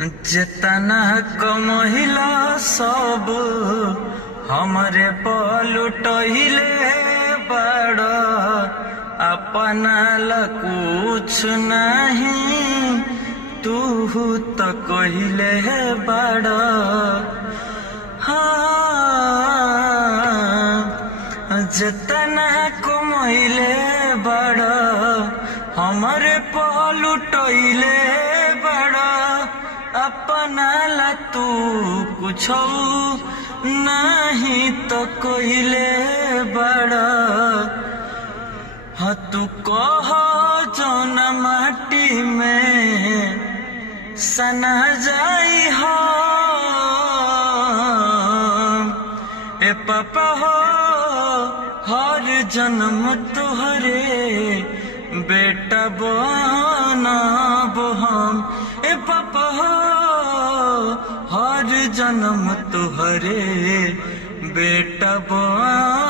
जितना कमहिला सब हमरे पलटहिले बड़ अपना ला कुछ नहीं तू तो कहिले बड़। हाँ जितना कमहिले बड़ हमरे पलटहिले बड़ अपना ला तू कुछ नहीं तो कहिले बड़ा। हाँ तू कह जौन माटी में सना जाई हो ए पापा हो हर जन्म तोहरे बेटा बनब हम। ए पापा हो हर जन्म तुहरे बेटा बन